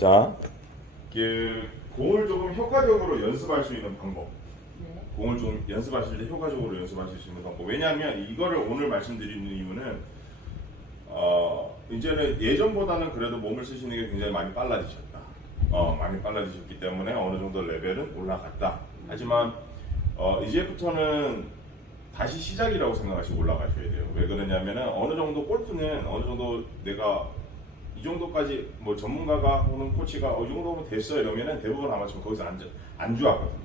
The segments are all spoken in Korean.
자, 공을 조금 효과적으로 연습할 수 있는 방법. 네. 공을 좀 연습하실 때 효과적으로 연습하실 수 있는 방법. 왜냐하면 이거를 오늘 말씀드리는 이유는 이제는 예전보다는 그래도 몸을 쓰시는 게 굉장히 많이 빨라지셨다. 많이 빨라지셨기 때문에 어느 정도 레벨은 올라갔다. 하지만 이제부터는 다시 시작이라고 생각하시고 올라가셔야 돼요. 왜 그러냐면은 어느 정도 골프는 어느 정도 내가 이 정도까지 뭐 전문가가 혹은 코치가 이 정도면 됐어 이러면은 대부분 아마추어 거기서 안주하거든요.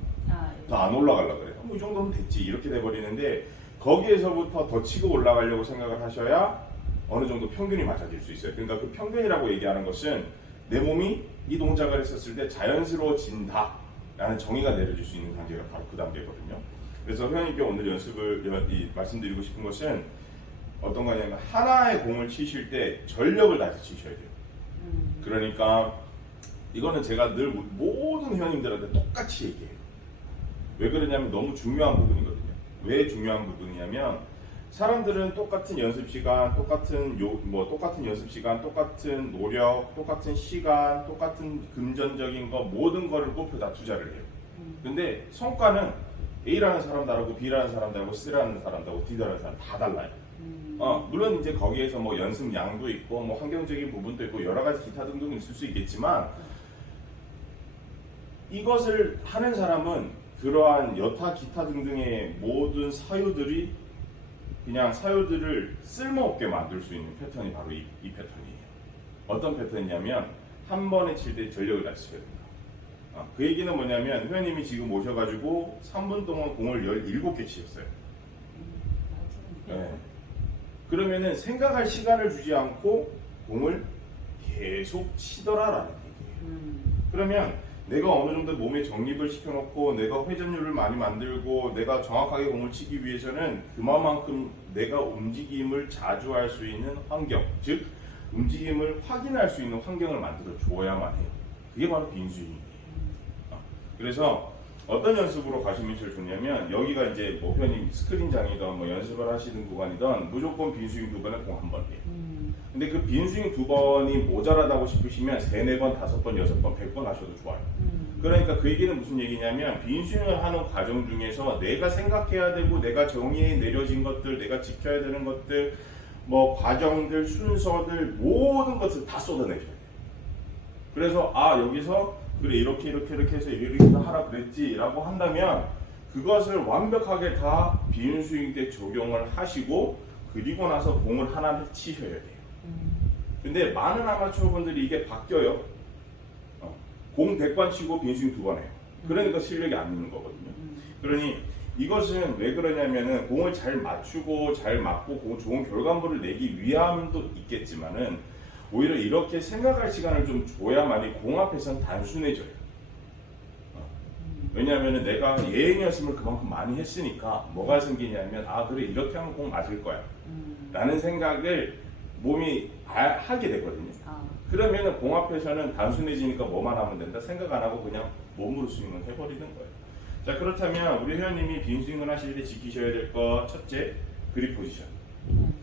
더 안 올라가려고 그래요. 뭐 이 정도면 됐지 이렇게 돼버리는데 거기에서부터 더 치고 올라가려고 생각을 하셔야 어느 정도 평균이 맞춰질 수 있어요. 그러니까 그 평균이라고 얘기하는 것은 내 몸이 이 동작을 했었을 때 자연스러워진다 라는 정의가 내려질 수 있는 단계가 바로 그 단계거든요. 그래서 회원님께 오늘 말씀드리고 싶은 것은 어떤 거냐면 하나의 공을 치실 때 전력을 다해서 치셔야 돼요. 그러니까 이거는 제가 늘 모든 회원님들한테 똑같이 얘기해요. 왜 그러냐면 너무 중요한 부분이거든요. 왜 중요한 부분이냐면 사람들은 똑같은 연습 시간, 똑같은 연습 시간, 똑같은 노력, 똑같은 시간, 똑같은 금전적인 거 모든 거를 목표 다 투자를 해요. 근데 성과는 A라는 사람 다르고 B라는 사람 다르고 C라는 사람 다르고 D라는 사람 다 달라요. 물론 이제 거기에서 뭐 연습량도 있고 뭐 환경적인 부분도 있고 여러 가지 기타 등등 있을 수 있겠지만 이것을 하는 사람은 그러한 여타 기타 등등의 모든 사유들이 그냥 사유들을 쓸모없게 만들 수 있는 패턴이 바로 이 패턴이에요. 어떤 패턴이냐면 한 번에 칠 때 전력을 다 쓰셔야 된다. 그 얘기는 뭐냐면 회원님이 지금 오셔가지고 3분 동안 공을 17개 치셨어요. 네. 그러면은 생각할 시간을 주지 않고 공을 계속 치더라라는 얘기예요. 그러면 내가 어느 정도 몸에 정립을 시켜놓고 내가 회전율을 많이 만들고 내가 정확하게 공을 치기 위해서는 그만큼 내가 움직임을 자주 할 수 있는 환경, 즉 움직임을 확인할 수 있는 환경을 만들어 줘야만 해요. 그게 바로 빈스윙이에요. 그래서 어떤 연습으로 가시면 제일 좋냐면 여기가 이제 뭐 회원님 스크린장이든 뭐 연습을 하시는 구간이든 무조건 빈스윙 2번에 공 한 번 해요. 근데 그 빈스윙 2번이 모자라다고 싶으시면 3, 4번, 5번, 6번, 100번 하셔도 좋아요. 그러니까 그 얘기는 무슨 얘기냐면 빈스윙을 하는 과정 중에서 내가 생각해야 되고 내가 정의에 내려진 것들, 내가 지켜야 되는 것들, 뭐 과정들, 순서들 모든 것을 다 쏟아내셔야 돼요. 그래서 여기서 그래 이렇게 해서 이렇게 하라 그랬지 라고 한다면 그것을 완벽하게 다 빈스윙 때 적용을 하시고 그리고 나서 공을 하나 치셔야 돼요. 근데 많은 아마추어 분들이 이게 바뀌어요. 공 100번 치고 빈스윙 2번 해요. 그러니까 실력이 안 느는 거거든요. 그러니 이것은 왜 그러냐면은 공을 잘 맞추고 잘 맞고 좋은 결과물을 내기 위함도 있겠지만은 오히려 이렇게 생각할 시간을 좀 줘야만이 공 앞에서는 단순해져요. 왜냐하면 내가 예행 연습을 그만큼 많이 했으니까 뭐가 생기냐면 그래 이렇게 하면 공 맞을 거야 라는 생각을 몸이 하게 되거든요. 그러면 공 앞에서는 단순해지니까 뭐만 하면 된다 생각 안 하고 그냥 몸으로 스윙을 해버리는 거예요. 자, 그렇다면 우리 회원님이 빈스윙을 하실 때 지키셔야 될 거 첫째, 그립 포지션.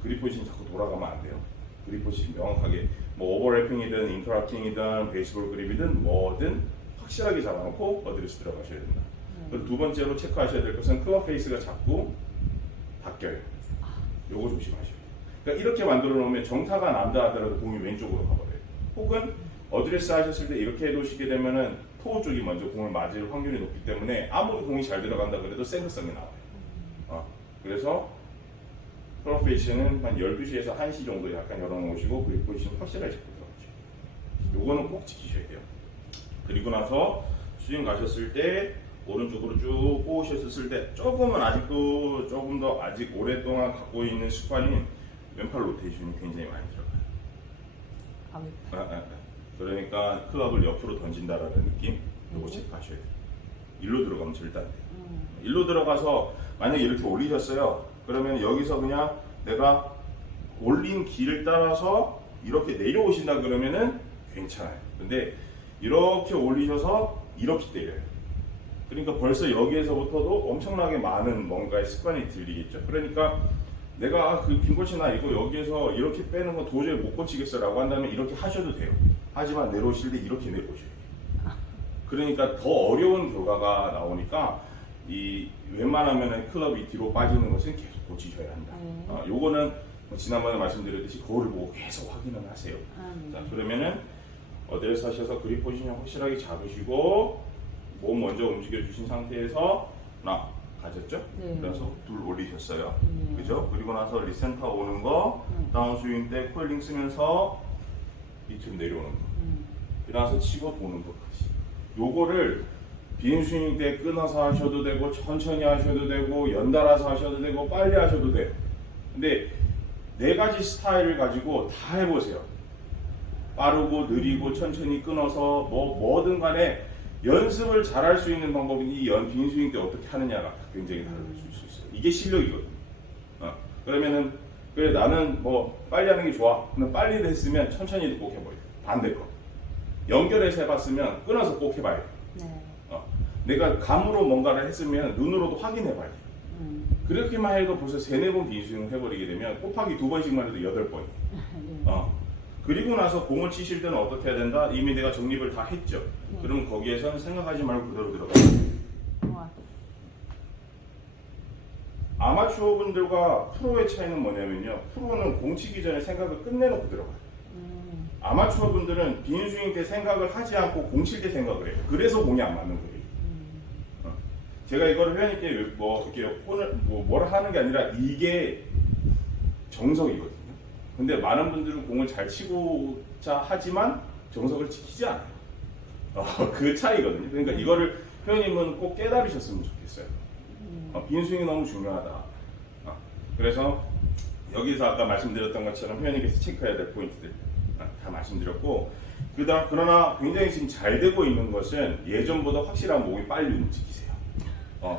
그립 포지션 자꾸 돌아가면 안 돼요. 그립 포지션 명확하게 뭐 오버래핑이든 인터락팅이든 베이스볼 그립이든 뭐든 확실하게 잡아놓고 어드레스 들어가셔야 된다. 그리고 두 번째로 체크하셔야 될 것은 클럽 페이스가 자꾸 바뀌어요. 요거 조심하셔야 돼요. 그러니까 이렇게 만들어 놓으면 정타가 난다 하더라도 공이 왼쪽으로 가버려요. 혹은 어드레스 하셨을 때 이렇게 해놓으시게 되면은 토 쪽이 먼저 공을 맞을 확률이 높기 때문에 아무리 공이 잘 들어간다 그래도 생크성이 나와요. 그래서 클럽 페이스는 한 12시에서 1시 정도 약간 열어놓으시고 그립 포지션 확실하게 잡고 들어가죠. 요거는 꼭 지키셔야 돼요. 그리고 나서 스윙 가셨을 때 오른쪽으로 쭉 꼬우셨을 때 조금 더 아직 오랫동안 갖고 있는 습관이 왼팔 로테이션이 굉장히 많이 들어가요. 그러니까 클럽을 옆으로 던진다라는 느낌 요거 체크하셔야 돼요. 일로 들어가면 절대 안 돼요. 일로 들어가서 만약에 이렇게 올리셨어요. 그러면 여기서 그냥 내가 올린 길을 따라서 이렇게 내려오신다 그러면은 괜찮아요. 근데 이렇게 올리셔서 이렇게 때려요. 그러니까 벌써 여기에서부터도 엄청나게 많은 뭔가의 습관이 들리겠죠. 그러니까 내가 그 빈코치나 이거 여기에서 이렇게 빼는 건 도저히 못 고치겠어 라고 한다면 이렇게 하셔도 돼요. 하지만 내려오실 때 이렇게 내려오셔야 돼요. 그러니까 더 어려운 결과가 나오니까 이 웬만하면 클럽이 뒤로 빠지는 것은 계속 고치셔야 한다. 요거는 지난번에 말씀드렸듯이 거울을 보고 계속 확인을 하세요. 자, 그러면은 어드레스 하셔서 그립 포지션 확실하게 잡으시고 몸 먼저 움직여 주신 상태에서 하나 가졌죠? 네. 그래서 둘 올리셨어요. 그죠? 그리고 나서 리센터 오는 거, 다운스윙 때 코일링 쓰면서 밑으로 내려오는 거. 그래서 치고 도는 것까지. 요거를 빈 스윙 때 끊어서 하셔도 되고 천천히 하셔도 되고 연달아서 하셔도 되고 빨리 하셔도 돼요. 근데 네 가지 스타일을 가지고 다 해보세요. 빠르고 느리고 천천히 끊어서 뭐든 간에 연습을 잘할 수 있는 방법이 이 빈 스윙 때 어떻게 하느냐가 굉장히 다를 수 있어요. 이게 실력이거든요. 그러면은 그래 나는 뭐 빨리 하는 게 좋아. 그럼 빨리 했으면 천천히도 꼭 해버려요. 반대 거. 연결해서 해봤으면 끊어서 꼭 해봐야 돼요. 네. 내가 감으로 뭔가를 했으면 눈으로도 확인해봐야 돼요. 그렇게만 해도 벌써 3-4번 빈스윙을 해버리게 되면 곱하기 2번씩만 해도 8번이에요. 그리고 나서 공을 치실 때는 어떻게 해야 된다? 이미 내가 정립을 다 했죠. 그러면 거기에서는 생각하지 말고 그대로 들어가요. 아마추어 분들과 프로의 차이는 뭐냐면요. 프로는 공 치기 전에 생각을 끝내놓고 들어가요. 아마추어 분들은 빈 스윙 때 생각을 하지 않고 공 칠 때 생각을 해요. 그래서 공이 안 맞는 거예요. 제가 이거를 회원님께 뭐 이렇게 혼을 뭐라 하는 게 아니라 이게 정석이거든요. 근데 많은 분들은 공을 잘 치고자 하지만 정석을 지키지 않아요. 그 차이거든요. 그러니까 이거를 회원님은 꼭 깨달으셨으면 좋겠어요. 빈 스윙이 너무 중요하다. 그래서 여기서 아까 말씀드렸던 것처럼 회원님께서 체크해야 될 포인트들 다 말씀드렸고, 그러나 굉장히 지금 잘 되고 있는 것은 예전보다 확실한 몸이 빨리 움직이세요.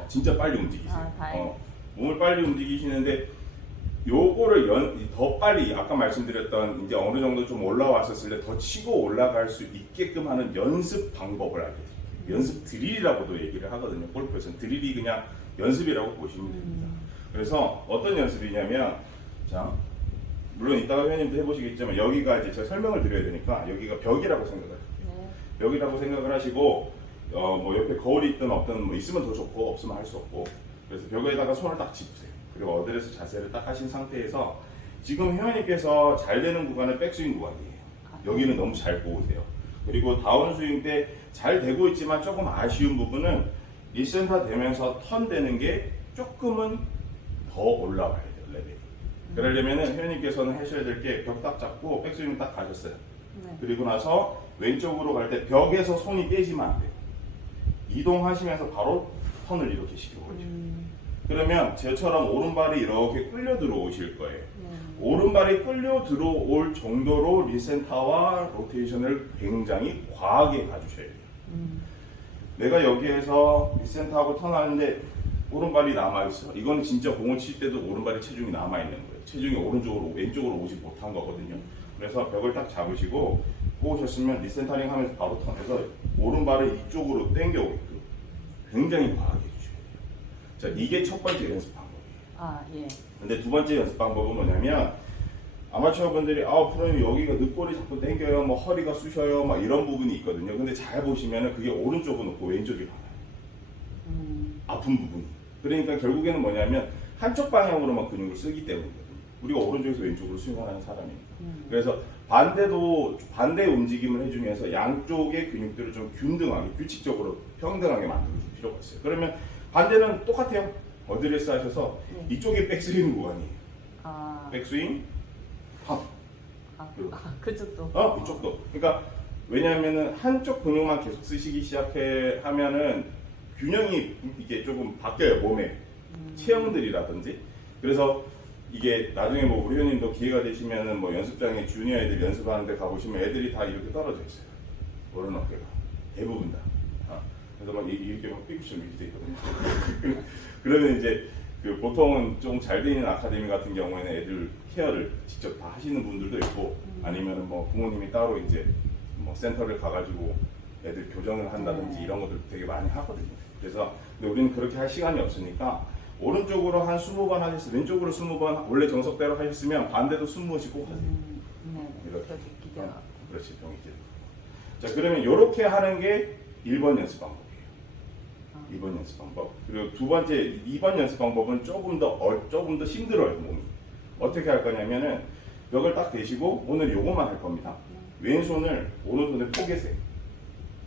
진짜 빨리 움직이세요. 몸을 빨리 움직이시는데 요거를 더 빨리 아까 말씀드렸던 이제 어느 정도 좀 올라왔었을 때 더 치고 올라갈 수 있게끔 하는 연습 방법을 알려드릴게요. 연습 드릴이라고도 얘기를 하거든요. 골프에서는 드릴이 그냥 연습이라고 보시면 됩니다. 그래서 어떤 연습이냐면, 자, 물론 이따가 회원님도 해보시겠지만 여기가 이제 제가 설명을 드려야 되니까 여기가 벽이라고 생각을 해요. 벽이라고 생각을 하시고 뭐 옆에 거울이 있든 없든 뭐 있으면 더 좋고 없으면 할 수 없고, 그래서 벽에다가 손을 딱 짚으세요. 그리고 어드레스 자세를 딱 하신 상태에서 지금 회원님께서 잘 되는 구간은 백스윙 구간이에요. 여기는 너무 잘 보세요. 그리고 다운스윙 때 잘 되고 있지만 조금 아쉬운 부분은 리센터 되면서 턴 되는 게 조금은 더 올라가야 돼요. 레벨이. 그러려면은 회원님께서는 하셔야 될 게 벽 딱 잡고 백스윙 딱 가셨어요. 그리고 나서 왼쪽으로 갈 때 벽에서 손이 떼지면 안 돼요. 이동하시면서 바로 턴을 이렇게 시켜버리죠. 그러면 저처럼 오른발이 이렇게 끌려 들어오실 거예요. 오른발이 끌려 들어올 정도로 리센터와 로테이션을 굉장히 과하게 가주셔야 돼요. 내가 여기에서 리센터하고 턴하는데 오른발이 남아있어. 이거는 진짜 공을 칠 때도 오른발에 체중이 남아있는 거예요. 체중이 오른쪽으로 왼쪽으로 오지 못한 거거든요. 그래서 벽을 딱 잡으시고 꼬우셨으면 리센터링 하면서 바로 턴해서 오른발을 이쪽으로 당겨오게끔 굉장히 과하게 해주셔야 돼요. 자, 이게 첫 번째 연습 방법이에요. 근데 두 번째 연습 방법은 뭐냐면, 아마추어 분들이 프로님 여기가 늑골이 자꾸 당겨요, 뭐 허리가 쑤셔요, 막 이런 부분이 있거든요. 근데 잘 보시면은 그게 오른쪽은 없고 왼쪽이 많아요. 아픈 부분이. 그러니까 결국에는 뭐냐면 한쪽 방향으로만 근육을 쓰기 때문이거든요. 우리가 오른쪽에서 왼쪽으로 스윙하는 사람이니까. 그래서 반대 움직임을 해주면서 양쪽의 근육들을 좀 균등하게, 규칙적으로 평등하게 만들어줄 필요가 있어요. 그러면 반대는 똑같아요. 어드레스 하셔서 이쪽이 백스윙 구간이에요. 백스윙, 팝. 그쪽도. 이쪽도. 그러니까 왜냐하면은 한쪽 근육만 계속 쓰시기 하면은 균형이 이게 조금 바뀌어요, 몸에. 체형들이라든지. 그래서 이게 나중에 뭐 우리 회원님도 기회가 되시면은 뭐 연습장에 주니어 애들 연습하는데 가보시면 애들이 다 이렇게 떨어져 있어요. 오른 어깨가. 대부분 다. 그래서 막 이렇게 막 삐끗이 이렇게 돼 있거든요. 그러면 이제 그 보통은 좀 잘 돼 있는 아카데미 같은 경우에는 애들 케어를 직접 다 하시는 분들도 있고, 아니면은 뭐 부모님이 따로 이제 뭐 센터를 가가지고 애들 교정을 한다든지 이런 것들 되게 많이 하거든요. 그래서 근데 우리는 그렇게 할 시간이 없으니까 오른쪽으로 한 20번 하셨어요. 왼쪽으로 20번 원래 정석대로 하셨으면 반대도 20번씩 꼭 하세요. 이렇게 기대가. 그렇지, 병이 기대. 자, 그러면 이렇게 하는 게 1번 연습 방법이에요. 아. 2번 연습 방법. 그리고 2번 연습 방법은 조금 더 힘들어요, 몸이. 어떻게 할 거냐면은, 벽을 딱 대시고, 오늘 요것만 할 겁니다. 왼손을 오른손에 포개세요.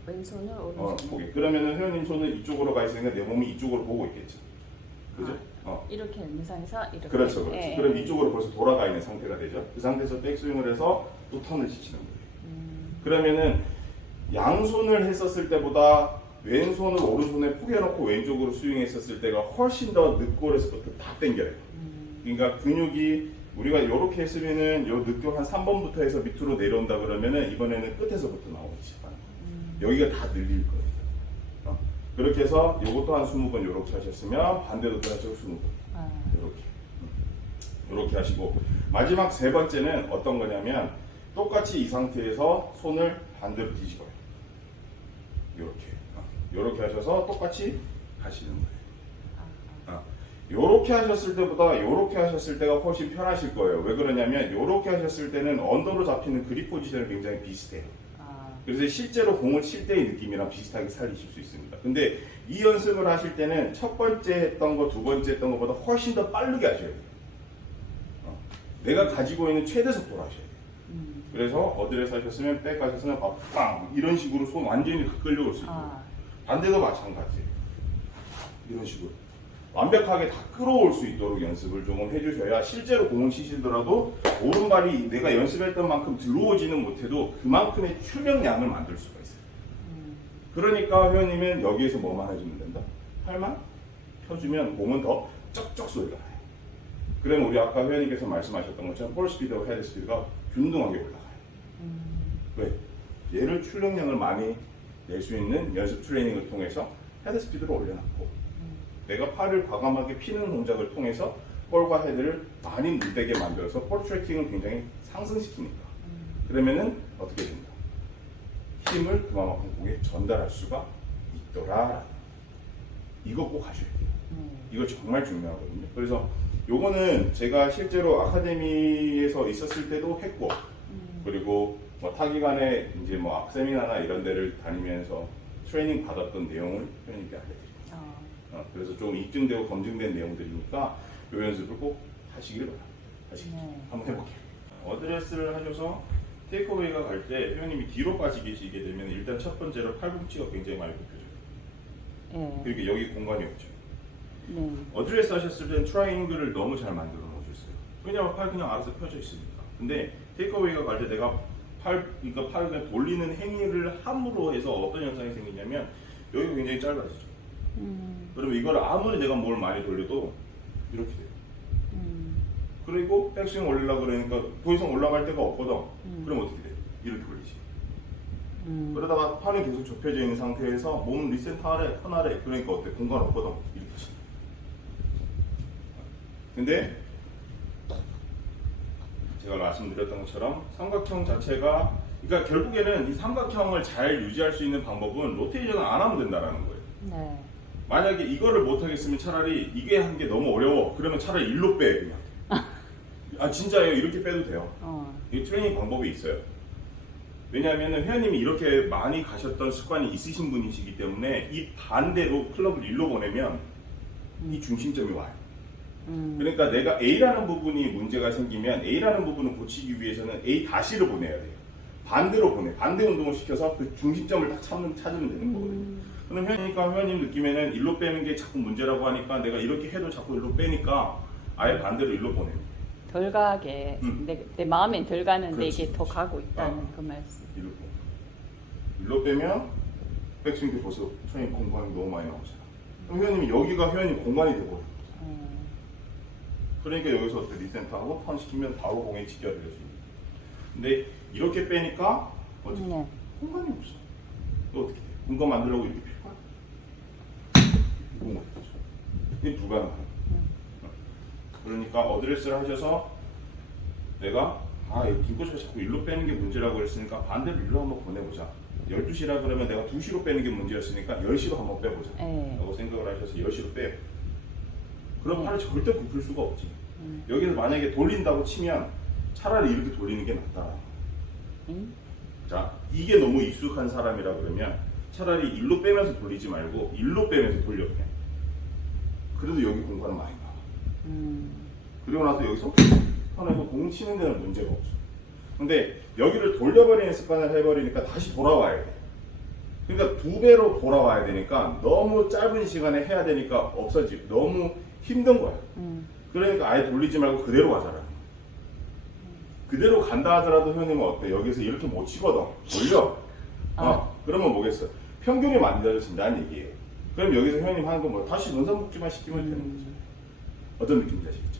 왼손을 오른손. 포개. 그러면은 회원님 손은 이쪽으로 가 있으니까 내 몸이 이쪽으로 보고 있겠죠. 그죠? 이렇게 있는 상에서 이렇게. 그렇죠, 그렇죠. 예, 그럼 예. 이쪽으로 벌써 돌아가 있는 상태가 되죠. 그 상태에서 백스윙을 해서 또 턴을 치시는 거예요. 그러면은 양손을 했었을 때보다 왼손을 오른손에 포개놓고 왼쪽으로 스윙했었을 때가 훨씬 더 늑골에서부터 다 당겨요. 그러니까 근육이 우리가 이렇게 했으면은 요 늑골 한 3번부터 해서 밑으로 내려온다 그러면은 이번에는 끝에서부터 나오기 시작하는 거예요. 여기가 다 늘릴 거예요. 그렇게 해서 요것도 한 20번 요렇게 하셨으면 반대도 또 하시고 20번 요렇게 하시고 마지막 세 번째는 어떤 거냐면 똑같이 이 상태에서 손을 반대로 뒤집어요. 요렇게 하셔서 똑같이 하시는 거예요. 요렇게 하셨을 때보다 요렇게 하셨을 때가 훨씬 편하실 거예요. 왜 그러냐면 요렇게 하셨을 때는 언더로 잡히는 그립 포지션이 굉장히 비슷해요. 그래서 실제로 공을 칠 때의 느낌이랑 비슷하게 살리실 수 있습니다. 근데 이 연습을 하실 때는 첫 번째 했던 거, 두 번째 했던 것보다 훨씬 더 빠르게 하셔야 돼요. 내가 가지고 있는 최대 속도로 하셔야 돼요. 그래서 어드레스 하셨으면 백 하셨으면 빵 이런 식으로 손 완전히 끌려올 수 있고 반대도 마찬가지예요. 이런 식으로 완벽하게 다 끌어올 수 있도록 연습을 조금 해주셔야 실제로 공을 치시더라도 오른발이 내가 연습했던 만큼 들어오지는 못해도 그만큼의 출력량을 만들 수가 있어요. 그러니까 회원님은 여기에서 뭐만 해주면 된다? 팔만 펴주면 공은 더 쩍쩍 소리가 나요. 그러면 우리 아까 회원님께서 말씀하셨던 것처럼 볼 스피드와 헤드 스피드가 균등하게 올라가요. 왜? 얘를 출력량을 많이 낼 수 있는 연습 트레이닝을 통해서 헤드 스피드를 올려놨고 내가 팔을 과감하게 피는 동작을 통해서 볼과 헤드를 많이 물대게 만들어서 볼 트래킹을 굉장히 상승시키니까 그러면은 어떻게 된다? 힘을 그만큼 공에 전달할 수가 있더라. 이거 꼭 하셔야 돼요. 이거 정말 중요하거든요. 그래서 요거는 제가 실제로 아카데미에서 있었을 때도 했고 그리고 뭐 타기간에 이제 뭐 세미나나 이런 데를 다니면서 트레이닝 받았던 내용을 회원님께 알려드립니다. 그래서 좀 입증되고 검증된 내용들이니까 요 연습을 꼭 하시길 바랍니다. 한번 해볼게요. 어드레스를 하셔서 테이크어웨이가 갈 때 회원님이 뒤로 빠지시게 되면 일단 첫 번째로 팔꿈치가 굉장히 많이 굽혀져요. 그리고 여기 공간이 없죠. 어드레스 하셨을 때는 트라이앵글을 너무 잘 만들어 놓으셨어요. 왜냐면 팔 그냥 알아서 펴져 있으니까. 근데 테이크어웨이가 갈 때 내가 그러니까 팔을 그냥 돌리는 행위를 함으로 해서 어떤 현상이 생기냐면 여기가 굉장히 짧아지죠. 그러면 이걸 아무리 내가 뭘 많이 돌려도 이렇게 돼요. 그리고 백스윙 올리려고 그러니까 더 이상 올라갈 데가 없거든. 그럼 어떻게 돼? 이렇게 올리지. 그러다가 팔이 계속 좁혀져 있는 상태에서 몸 리센터하래, 턴하래. 그러니까 어때? 공간 없거든. 이렇게 치는. 근데 제가 말씀드렸던 것처럼 삼각형 자체가 그러니까 결국에는 이 삼각형을 잘 유지할 수 있는 방법은 로테이션을 안 하면 된다는 거예요. 만약에 이거를 못하겠으면 차라리 이게 한 게 너무 어려워. 그러면 차라리 일로 빼 그냥. 진짜예요. 이렇게 빼도 돼요. 이 트레이닝 방법이 있어요. 왜냐하면 회원님이 이렇게 많이 가셨던 습관이 있으신 분이시기 때문에 이 반대로 클럽을 일로 보내면 이 중심점이 와요. 그러니까 내가 A라는 부분이 문제가 생기면 A라는 부분을 고치기 위해서는 A-를 보내야 돼요. 반대로 반대 운동을 시켜서 그 중심점을 딱 찾으면 되는 거거든요. 그럼 회원님 느낌에는 일로 빼는 게 자꾸 문제라고 하니까 내가 이렇게 해도 자꾸 일로 빼니까 아예 반대로 일로 보냅니다. 덜 가게 내 마음엔 덜 가는데 그렇지, 이게 더 가고 있다는 그 말씀. 일로 빼면 백스윙 때 벌써 트레이닝 공간이 너무 많이 나오잖아. 그럼 회원님이 여기가 회원님 공간이 되고 그러니까 여기서 어떻게 리센터하고 턴 시키면 바로 공에 직결을 해줍니다. 근데 이렇게 빼니까 어떻게 공간이 없어. 또 어떻게 돼? 공간 만들려고 이렇게 필요해? 공간이 없어. 이게 불가능해요. 그러니까 어드레스를 하셔서 내가 김코치가 자꾸 일로 빼는 게 문제라고 했으니까 반대로 일로 한번 보내보자. 12시라 그러면 내가 2시로 빼는 게 문제였으니까 10시로 한번 빼보자 라고 생각을 하셔서 10시로 빼요. 그럼 팔을 절대 굽힐 수가 없지. 여기서 만약에 돌린다고 치면 차라리 이렇게 돌리는 게 낫다. 자, 이게 너무 익숙한 사람이라 그러면 차라리 일로 빼면서 돌리지 말고 일로 빼면서 돌려 그냥. 그래도 여기 공간은 많이 나와. 그리고 나서 여기서 편하고 공 치는 데는 문제가 없어. 근데 여기를 돌려버리는 습관을 해버리니까 다시 돌아와야 돼. 그러니까 2배로 돌아와야 되니까 너무 짧은 시간에 해야 되니까 없어지고 너무 힘든 거야. 그러니까 아예 돌리지 말고 그대로 가자라. 그대로 간다 하더라도 형님은 어때? 여기서 이렇게 못 치거든. 돌려. 그러면 뭐겠어? 평균이 만들어진다는 얘기예요. 그럼 여기서 형님 하는 거 뭐 다시 논산복지만 시키면 되는 거죠. 어떤 느낌인지 아시겠죠?